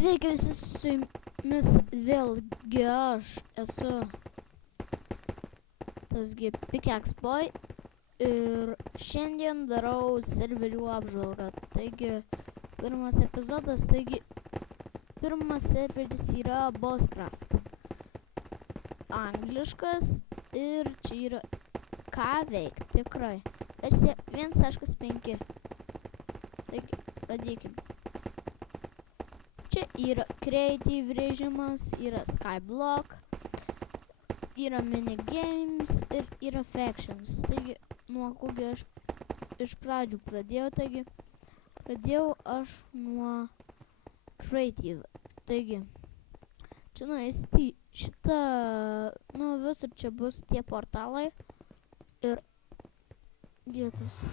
Sveiki visi, su jumis vėlgi aš esu tasgi Pickaxe Boy ir šiandien darau serverių apžvalgą. Taigi, pirmas epizodas, pirmas serveris yra Bosscraft. Angliškas ir čia yra ką veikti, tikrai. Versija 1.5. Taigi, pradėkim. Čia yra creative režimas, yra skyblock, yra minigames ir yra factions. Taigi, nuo kogi aš iš pradžių pradėjau, taigi pradėjau aš nuo creative. Taigi, čia nueisite į šitą, visur čia bus tie portalai ir vietos.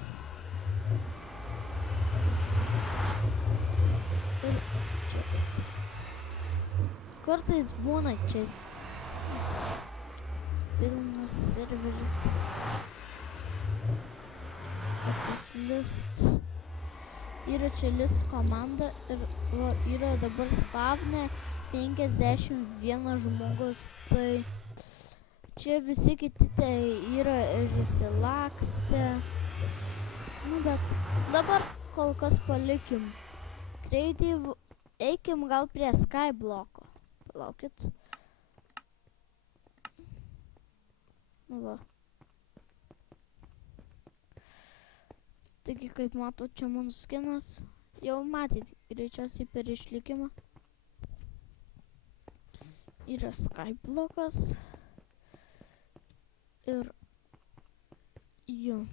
Ir čia kartais būna čia pilnas serveris. Tokius list. Yra čia list komanda ir yra dabar spavne 51 žmogus. Tai čia visi kiti tai yra ir išsilakstę. Bet dabar kol kas palikim creative, eikim gal prie skyblocko. Palaukit. Va. Taigi, kaip matot, čia mano skinas. Jau matėt, greičiausiai per išlikimą. Yra skyblockas. Ir jo.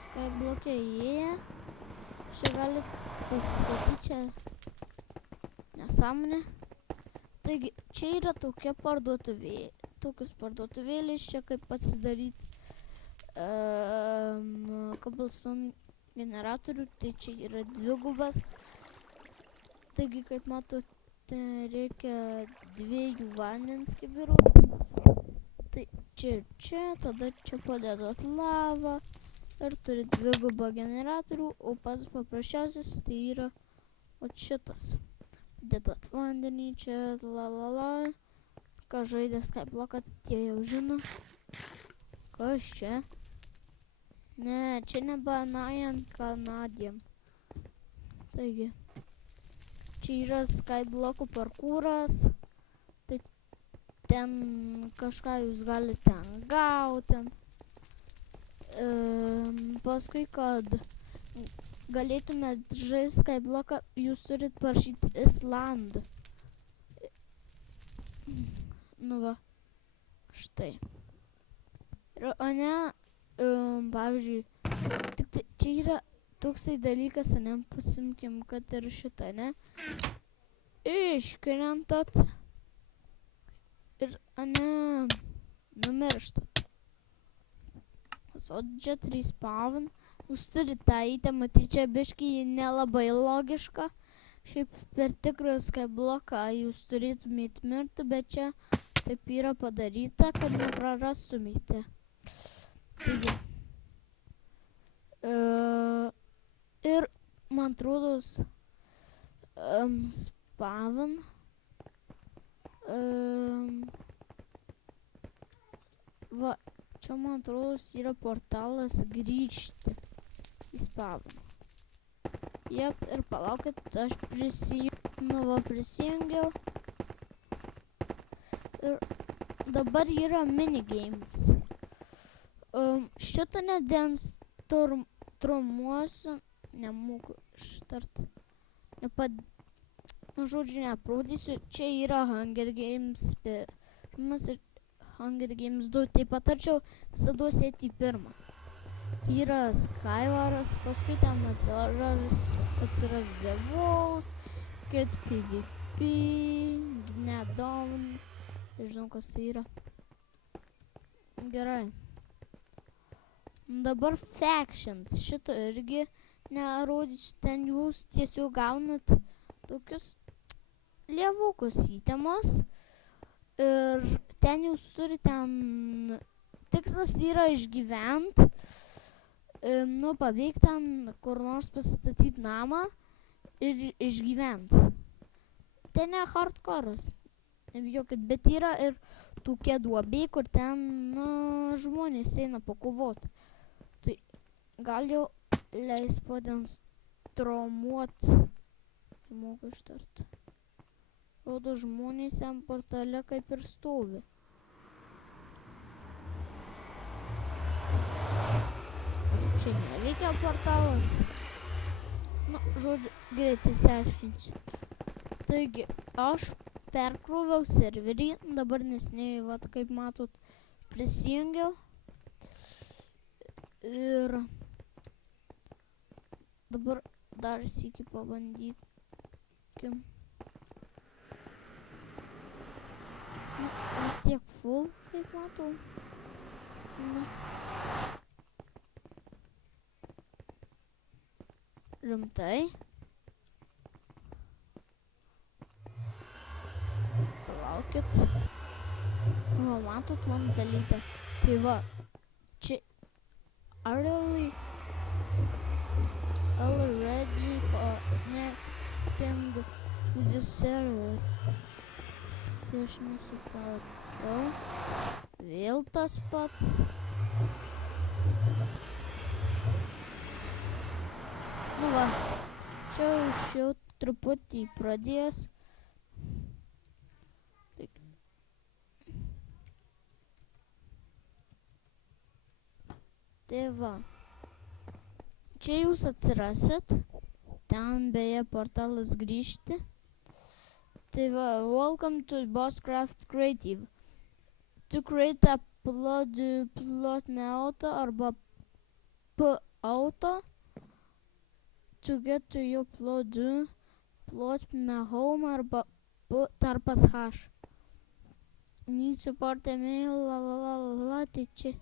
Skyblock'e įėję. Čia galit pasiskaityti, čia nesąmonė. Taigi, čia yra tokia tokius parduotuvėlės, čia kaip pasidaryti cobblestone generatorių, tai čia yra dvigubas. Taigi, kaip matote, reikia 2 vandens kibirų. Tai čia ir čia, tada čia padedat lavą ir turi dvigubą generatorių, o pats paprasčiausias tai yra šitas. Dedat vandenį čia, Ką žaidė skybloką, tie jau žino. Kas čia? Ne, čia ne Banana Canadian. Taigi, čia yra skyblockų parkūras. Tai ten kažką jūs galite gauti. Paskui, kad galėtumėt žaisti skybloką, jūs turit parašyti Island. Va, štai. O ne, pavyzdžiui, tik tai čia yra toksai dalykas, ne, pasimkim, kad ir šitą, ne, iškrentat ir, ne, numirštat. O čia 3 spawn, jūs turit tą itemą, tai čia biškį nelabai logiška. Šiaip per tikrą skybloką jūs turėtumėt mirti, bet čia taip yra padaryta, kad neprarastumėte. Taigi. Ir man atrodos spawn. Va, čia man atrodos yra portalas grįžti į spawn. Jep, ir palaukit, aš prisijungiau. Ir dabar yra minigames. Šitą nedemonstruosiu, nemoku ištart. Žodžiu, neprodysiu. Čia yra Hunger Games 1 ir Hunger Games 2. Tai patarčiau visada sėti į pirmą. Yra Skywaras, paskui ten atsiras The Walls, Kid PvP, Gnedon, žinau kas tai yra. Gerai. Dabar Factions, šito irgi nerodysiu, ten jūs tiesiog gaunat tokius lievukus įtemos ir ten jūs turite, tikslas yra išgyventi. Pavyk ten kur nors pasistatyti namą ir išgyventi. Tai ne hardcore'as, nebijokit, bet yra ir tokie duobiai, kur ten, žmonės eina pakovoti. Tai gal jau leis pademonstruot, moku ištart. Rodo, žmonės jam portale kaip ir stovi. Čia neveikia portalas. Žodžiu, greitai išsiaiškinsiu. Taigi, aš perkroviau serverį, dabar neseniai, vat, kaip matot, prisijungiau. Ir dabar dar sykį pabandykim. Vis tiek full, kaip matau. Rimtai. Palaukit. Va, matot man dalytę. Tai va, čia already connecting to the server. Tai aš nesupratau. Vėl tas pats. Nu va, čia jau truputį pradės. Tai va, čia jūs atsirasit, ten beje portalas grįžti. Tai va, welcome to Bosscraft Creative. To create a plot me auto arba p auto. To get to your plot me home arba p tarpas h. Need support email, tai čia.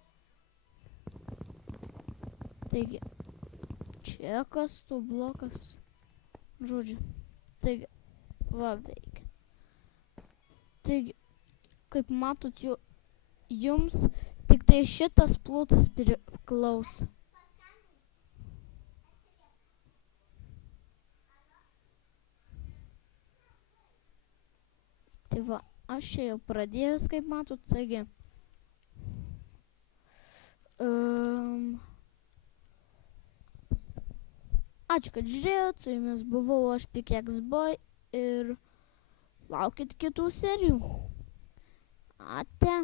Taigi, čia kas tu blokas. Žodžiu, taigi, va veikia. Taigi, kaip matot, jums tik tai šitas plotas priklauso. Tai va, aš čia jau pradėjęs, kaip matot, taigi. Ačiū, kad žiūrėjot, su jumis buvau aš PickaxeBoy ir laukit kitų serijų. Ate.